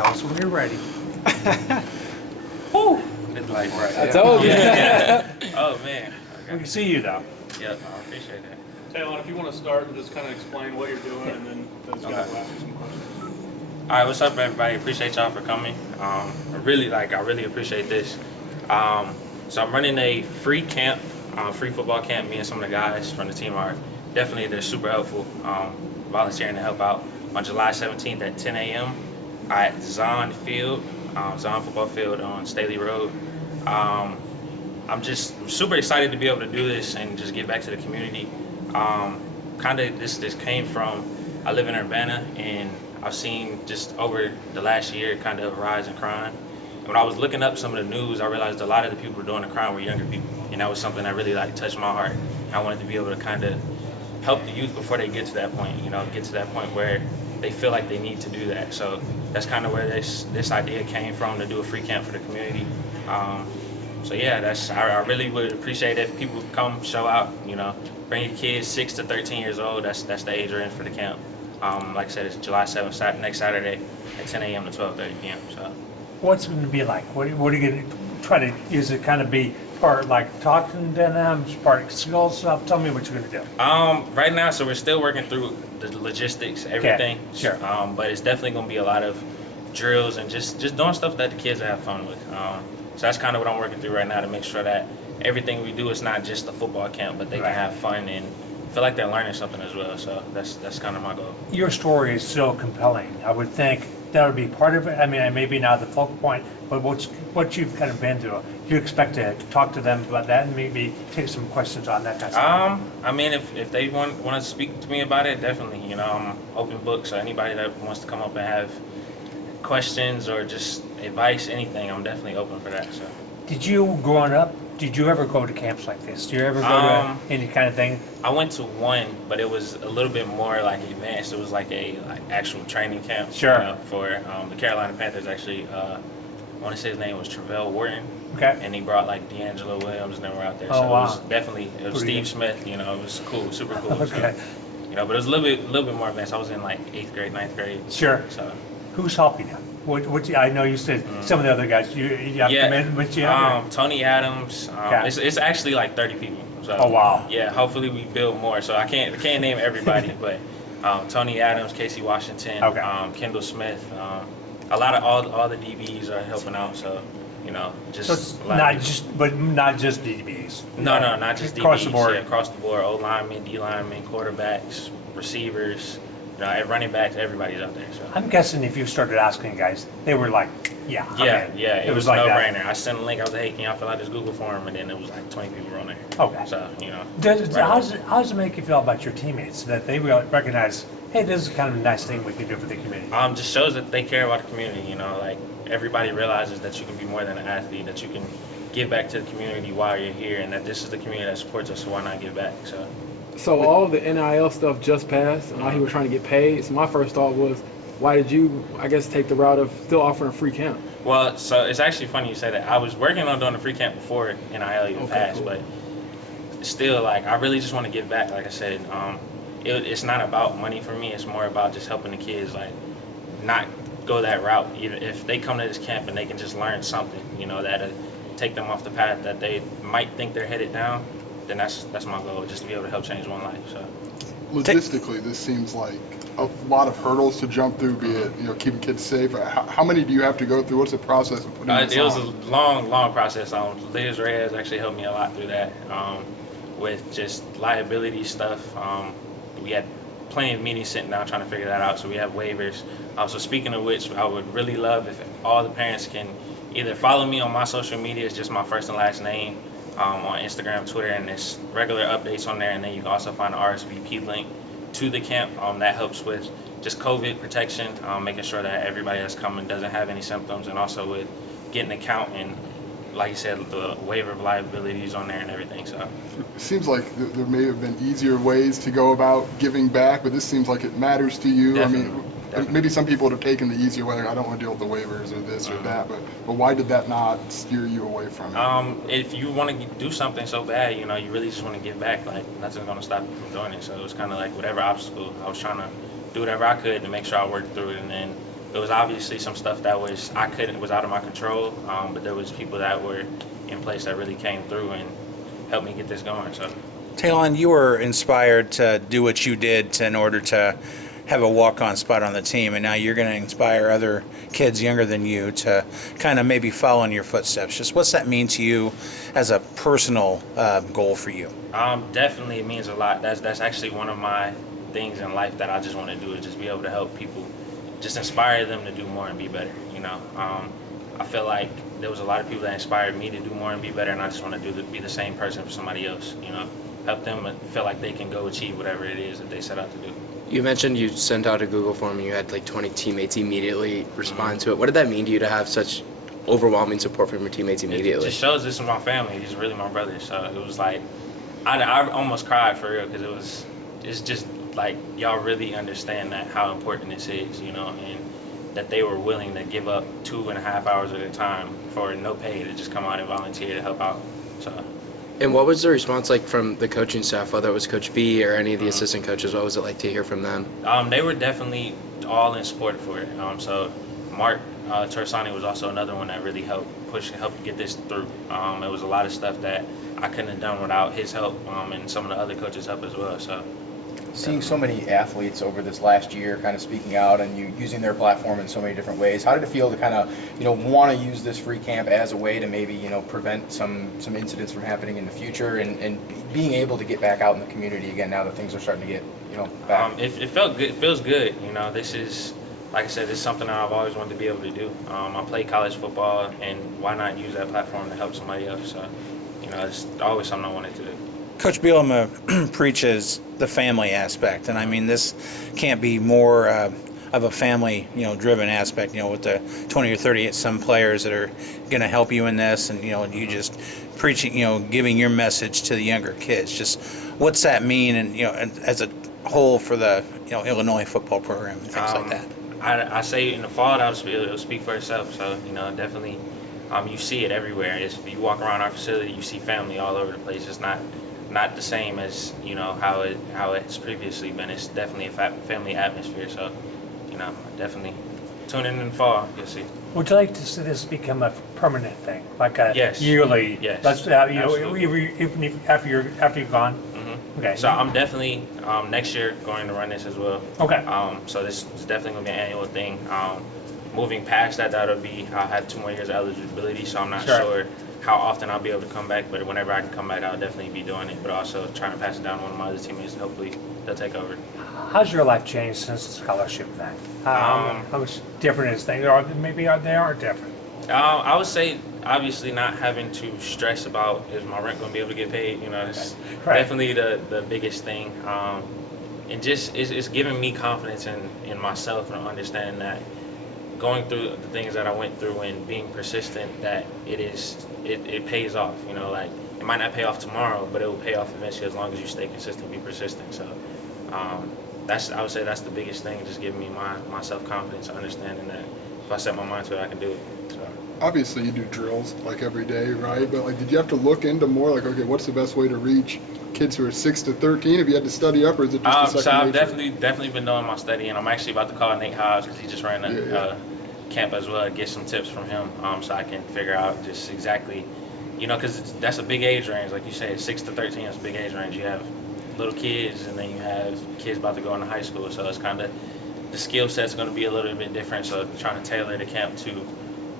tell us when you're ready. Woo! Midlife, right? I told you. Yeah. Oh man. We can see you though. Yeah, I appreciate that. Tailon, if you want to start and just kind of explain what you're doing, and then those guys will ask you some questions. All right, what's up, everybody? Appreciate y'all for coming. I really appreciate this. So I'm running a free camp, free football camp. Me and some of the guys from the team are definitely, they're super helpful, volunteering to help out on July 17th at 10 a.m. at Zahn Field, Zahn Football Field on Staley Road. I'm super excited to be able to do this and just get back to the community. Kind of this came from, I live in Urbana, and I've seen just over the last year kind of a rise in crime. And when I was looking up some of the news, I realized a lot of the people doing the crime were younger people, and that was something that really touched my heart. I wanted to be able to kind of help the youth before they get to that point, get to that point where they feel like they need to do that. So that's kind of where this idea came from, to do a free camp for the community. So yeah, I really would appreciate it if people come, show out, bring your kids 6 to 13 years old. That's the age we're in for the camp. Like I said, it's July 7th, next Saturday at 10 a.m. to 12:30 p.m. So, What's it going to be like? What are you going to try to, is it kind of be part like talking to them, part skill stuff? Tell me what you're going to do. Right now, so we're still working through the logistics, everything. Okay, sure. But it's definitely going to be a lot of drills and just doing stuff that the kids have fun with. So that's kind of what I'm working through right now, to make sure that everything we do is not just a football camp, but they can have fun and feel like they're learning something as well. So that's kind of my goal. Your story is so compelling. I would think that would be part of it. I mean, maybe not the focal point, but what you've kind of been through. Do you expect to talk to them about that and maybe take some questions on that kind of stuff? I mean, if they want to speak to me about it, definitely. I'm open book, so anybody that wants to come up and have questions or just advice, anything, I'm definitely open for that. So. Did you, growing up, did you ever go to camps like this? Do you ever go to any kind of thing? I went to one, but it was a little bit more like advanced. It was like a actual training camp. Sure. For the Carolina Panthers, actually. I want to say his name was Travell Wharton. Okay. And he brought like D'Angelo Williams and they were out there. Oh, so wow. It was definitely, it was Steve Smith, it was cool, super cool. Okay. So, but it was a little bit more advanced. I was in like 8th grade, 9th grade. Sure. So. Who's helping you? I know you said some of the other guys. You have to come in with you? Tony Adams. It's actually like 30 people. So, oh wow. Yeah, hopefully we build more. So I can't name everybody, but Tony Adams, Casey Washington, Kendall Smith, a lot of all the DBs are helping out. So just So it's not just DBs. No, not just DBs. Across the board. Yeah, across the board. O linemen, D linemen, quarterbacks, receivers. Running backs, everybody's out there. So. I'm guessing if you started asking guys, they were like, yeah. It was like no that. brainer. I sent a link. I was like, hey, can y'all fill out this Google form? And then it was like 20 people on there. Okay. So How does it make you feel about your teammates that they recognize, hey, this is kind of a nice thing we can do for the community? Just shows that they care about the community. Like everybody realizes that you can be more than an athlete, that you can give back to the community while you're here, and that this is the community that supports us. So why not give back? So all the NIL stuff just passed, and all he was trying to get paid. So my first thought was, why did you, take the route of still offering a free camp? Well, so it's actually funny you say that. I was working on doing a free camp before NIL even passed, but still, I really just want to give back. Like I said, it's not about money for me. It's more about just helping the kids, not go that route. Even if they come to this camp and they can just learn something, that'll take them off the path that they might think they're headed down. Then that's my goal, just to be able to help change one life. So, logistically, this seems like a lot of hurdles to jump through. Be it keeping kids safe. How many do you have to go through? What's the process of putting this it was on? a long process. Liz Reyes actually helped me a lot through that with just liability stuff. We had plenty of meetings sitting down trying to figure that out. So we have waivers. So speaking of which, I would really love if all the parents can either follow me on my social media. It's just my first and last name. On Instagram, Twitter, and there's regular updates on there, and then you can also find an RSVP link to the camp. That helps with just COVID protection, making sure that everybody that's coming doesn't have any symptoms, and also with getting a count and, like you said, the waiver of liabilities on there and everything. So it seems like there may have been easier ways to go about giving back, but this seems like it matters to you. Definitely. Maybe some people would have taken the easier way. I don't want to deal with the waivers or this or that, but why did that not steer you away from it? If you want to do something so bad, you really just want to give back. Nothing's going to stop you from doing it. So it was kind of like whatever obstacle, I was trying to do whatever I could to make sure I worked through it, and then it was obviously some stuff that was out of my control, but there was people that were in place that really came through and helped me get this going. So, Tailon, you were inspired to do what you did in order to have a walk-on spot on the team, and now you're going to inspire other kids younger than you to kind of maybe follow in your footsteps. Just what's that mean to you as a personal goal for you? Definitely, it means a lot. That's actually one of my things in life that I just want to do, is just be able to help people, just inspire them to do more and be better. I feel like there was a lot of people that inspired me to do more and be better, and I just want to be the same person for somebody else. Help them feel like they can go achieve whatever it is that they set out to do. You mentioned you sent out a Google form and you had like 20 teammates immediately respond to it. What did that mean to you to have such overwhelming support from your teammates immediately? It just shows this is my family. It's really my brother. So it was like, I almost cried for real, because it's just like, y'all really understand that how important this is, and that they were willing to give up 2.5 hours of their time for no pay to just come out and volunteer to help out. So. And what was the response like from the coaching staff, whether it was Coach B or any of the assistant coaches? What was it like to hear from them? They were definitely all in support for it. So Mark Torsani was also another one that really helped get this through. It was a lot of stuff that I couldn't have done without his help, and some of the other coaches' help as well. So. Seeing so many athletes over this last year kind of speaking out and you using their platform in so many different ways, how did it feel to kind of, want to use this free camp as a way to maybe, prevent some incidents from happening in the future and being able to get back out in the community again now that things are starting to get, back? It felt good. It feels good. This is, like I said, this is something that I've always wanted to be able to do. I play college football, and why not use that platform to help somebody else? So, it's always something I wanted to do. Coach Bielema preaches the family aspect, and I mean, this can't be more of a family, driven aspect, with the 20 or 30 some players that are going to help you in this, and, you just preaching, giving your message to the younger kids. Just what's that mean, and, as a whole for the, Illinois football program and things like that? I say in the fall, it'll speak for itself. So, definitely, you see it everywhere. If you walk around our facility, you see family all over the place. It's not the same as how it's previously been. It's definitely a family atmosphere. So, definitely tune in the fall. You'll see. Would you like to see this become a permanent thing, like a Yes. yearly? Yes. Let's Absolutely. even if after you've gone. Mm-hmm. Okay. So I'm definitely next year going to run this as well. Okay. So this is definitely gonna be an annual thing. Moving past that, I'll have 2 more years of eligibility. So I'm not sure how often I'll be able to come back, but whenever I can come back, I'll definitely be doing it. But also trying to pass it down to one of my other teammates, and hopefully they'll take over. How's your life changed since the scholarship thing? How much different is things? Or maybe they are different. I would say, obviously, not having to stress about is my rent going to be able to get paid. It's definitely the biggest thing. And just it's giving me confidence in myself and understanding that going through the things that I went through and being persistent, that it pays off. Like it might not pay off tomorrow, but it will pay off eventually as long as you stay consistent, be persistent. So I would say that's the biggest thing, just giving me my self-confidence, understanding that if I set my mind to it, I can do it. So. Obviously, you do drills like every day, right? But did you have to look into more? Like, okay, what's the best way to reach kids who are 6 to 13? Have you had to study up, or is it just a second So I've nature? definitely been doing my study, and I'm actually about to call Nate Hobbs because he just ran a camp as well, get some tips from him, so I can figure out just exactly, because that's a big age range, like you said, 6 to 13 is a big age range. You have little kids, and then you have kids about to go into high school, so it's kind of the skill set's going to be a little bit different. So trying to tailor the camp to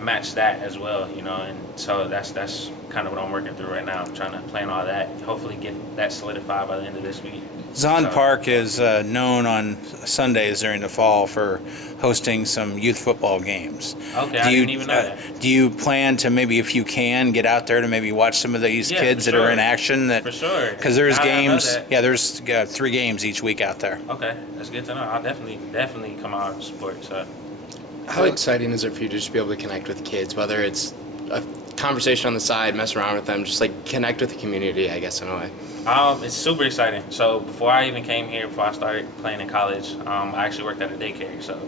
match that as well, and so that's kind of what I'm working through right now. I'm trying to plan all that, hopefully get that solidified by the end of this week. Zahn Park is known on Sundays during the fall for hosting some youth football games. Okay, I didn't even know that. Do you plan to maybe, if you can, get out there to maybe watch some of these kids that are in action? For sure. Because there's I didn't know games. that. Yeah, there's 3 games each week out there. Okay, that's good to know. I'll definitely come out and support. So. How exciting is it for you to just be able to connect with kids, whether it's a conversation on the side, mess around with them, just like connect with the community, I guess, in a way? It's super exciting. So before I even came here, before I started playing in college, I actually worked at a daycare. So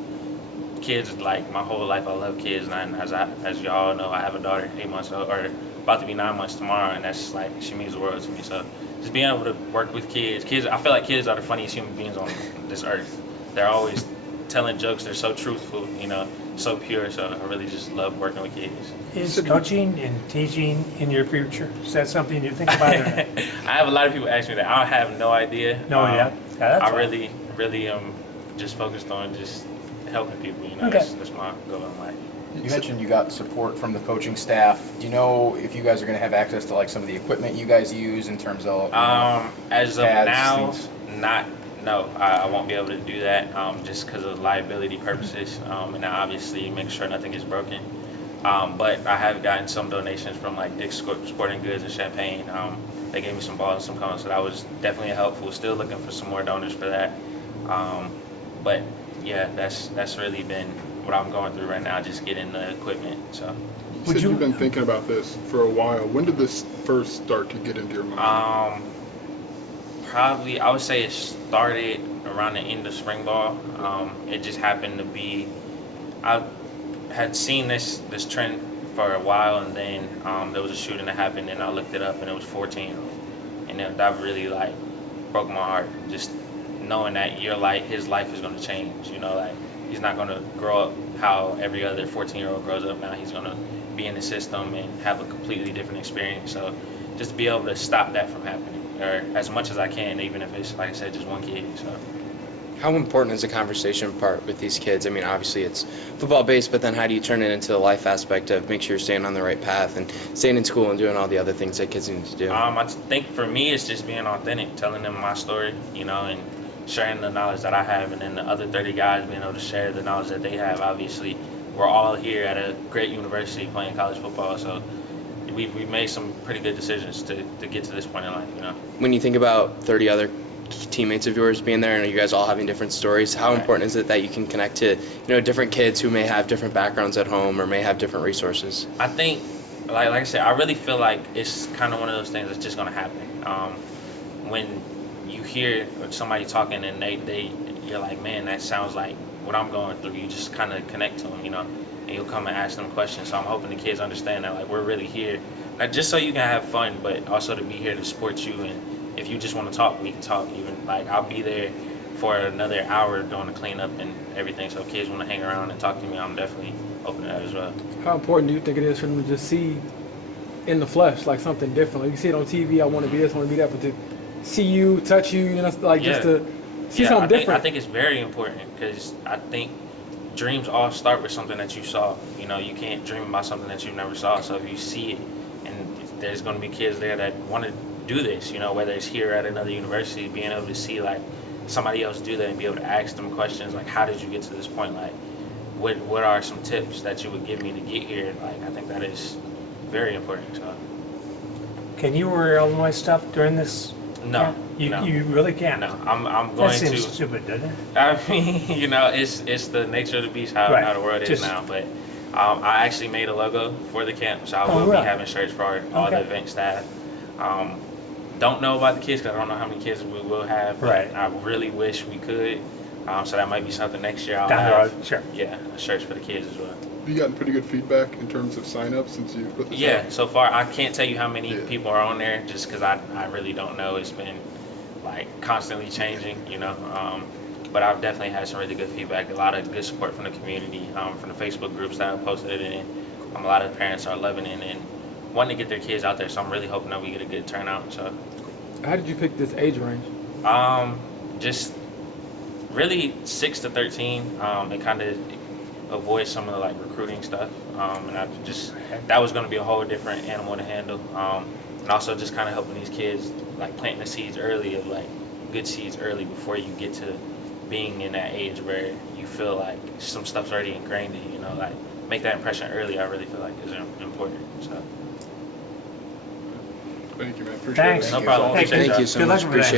kids, like my whole life, I love kids. And as y'all know, I have a daughter, 8 months old, or about to be 9 months tomorrow, and that's like, she means the world to me. So just being able to work with kids, I feel like kids are the funniest human beings on this earth. They're always telling jokes. They're so truthful, so pure. So I really just love working with kids. Is coaching and teaching in your future? Is that something you think about? Or not? I have a lot of people ask me that. I have no idea. No, yeah. That's I all. really am just focused on just helping people. Okay. That's my goal in life. You mentioned you got support from the coaching staff. Do you know if you guys are going to have access to like some of the equipment you guys use in terms of As of pads, now, things? no, I won't be able to do that just because of liability purposes, and obviously make sure nothing is broken. But I have gotten some donations from like Dick's Sporting Goods and Champaign. They gave me some balls and some cones, so that was definitely helpful. Still looking for some more donors for that. But yeah, that's really been what I'm going through right now, just getting the equipment. So. You said you've been thinking about this for a while. When did this first start to get into your mind? Probably, I would say it started around the end of spring ball. It just happened to be, I had seen this trend for a while, and then there was a shooting that happened, and I looked it up, and it was 14, and that really like broke my heart. Just knowing that his life is going to change. He's not going to grow up how every other 14-year-old grows up now. He's going to be in the system and have a completely different experience. So just to be able to stop that from happening, or as much as I can, even if it's, like I said, just one kid. So. How important is the conversation part with these kids? I mean, obviously it's football-based, but then how do you turn it into the life aspect of make sure you're staying on the right path and staying in school and doing all the other things that kids need to do? I think for me, it's just being authentic, telling them my story, and sharing the knowledge that I have, and then the other 30 guys being able to share the knowledge that they have. Obviously, we're all here at a great university playing college football, so we've made some pretty good decisions to get to this point in life, When you think about 30 other teammates of yours being there and you guys all having different stories, how important is it that you can connect to different kids who may have different backgrounds at home or may have different resources? I think, like I said, I really feel like it's kind of one of those things that's just going to happen. When you hear somebody talking and you're like, man, that sounds like what I'm going through. You just kind of connect to them, and you'll come and ask them questions. So I'm hoping the kids understand that like we're really here, not just so you can have fun, but also to be here to support you. And if you just want to talk, we can talk. Even like I'll be there for another hour doing the cleanup and everything. So if kids want to hang around and talk to me, I'm definitely open to that as well. How important do you think it is for them to just see in the flesh like something different? Like you see it on TV, I want to be this, I want to be that, but to see you, touch you, just to see something different. I think it's very important because I think dreams all start with something that you saw. You can't dream about something that you never saw. So if you see it, and there's going to be kids there that want to do this, whether it's here at another university, being able to see like somebody else do that and be able to ask them questions like, how did you get to this point? Like, what are some tips that you would give me to get here? Like, I think that is very important. So. Can you wear Illinois stuff during this? No, Yeah? You really can't. No, I'm That going seems to. stupid, doesn't it? I mean, it's the nature of the beast, how Right. the world is Just- now. But I actually made a logo for the camp, so I will really? be having shirts for all the Okay. event staff. Don't know about the kids because I don't know how many kids we will have. But Right. I really wish we could. So that might be something next year I'll Down the have. road, sure. Yeah, shirts for the kids as well. Have you gotten pretty good feedback in terms of sign-ups since you put this Yeah, out? so far I can't tell you how many Yeah. people are on there just because I really don't know. It's been like constantly changing, but I've definitely had some really good feedback, a lot of good support from the community, from the Facebook groups that I posted it in. A lot of the parents are loving it and wanting to get their kids out there, so I'm really hoping that we get a good turnout. So, How did you pick this age range? just really 6 to 13. It kind of avoids some of the like recruiting stuff, and that was going to be a whole different animal to handle, and also just kind of helping these kids like planting the seeds early of like good seeds early before you get to being in that age where you feel like some stuff's already ingrained in you, like make that impression early. I really feel like is important. So. Thank you, man. Appreciate Thanks. it. No problem. Thank you. Appreciate Thank y'all. you so Good luck much. with that. Appreciate it.